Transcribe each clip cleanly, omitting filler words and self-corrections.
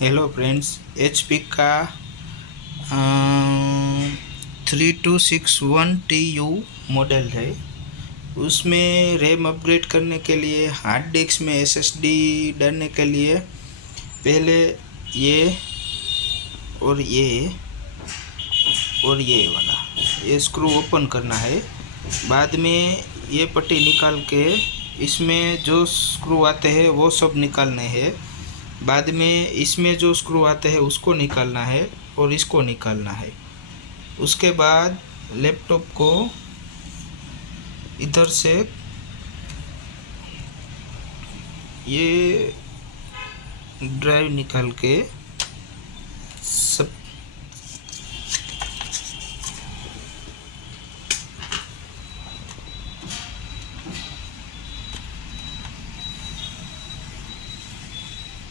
Hello friends, HP का 3261TU model है। उसमें रैम अपग्रेड करने के लिए, हार्ड डिस्क में SSD डालने के लिए पहले ये और ये वाला ये स्क्रू ओपन करना है। बाद में ये पट्टी निकाल के इसमें जो स्क्रू आते हैं वो सब निकालने हैं। बाद में इसमें जो स्क्रू आते हैं उसको निकालना है और इसको निकालना है। उसके बाद लैपटॉप को इधर से ये ड्राइव निकाल के सब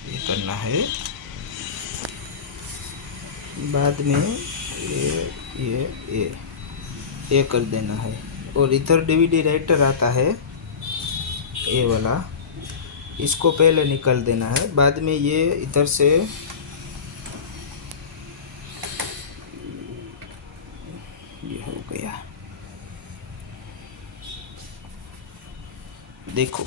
ये करना है। बाद में ये कर देना है। और इधर DVD राइटर आता है ये वाला, इसको पहले निकाल देना है। बाद में ये इधर से ये हो गया, देखो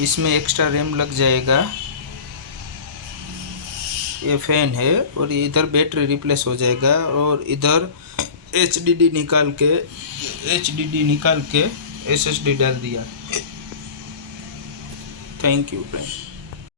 इसमें एक्स्ट्रा रैम लग जाएगा। ये फैन है और इधर बैटरी रिप्लेस हो जाएगा। और इधर HDD निकाल के SSD डाल दिया। Thank you friend.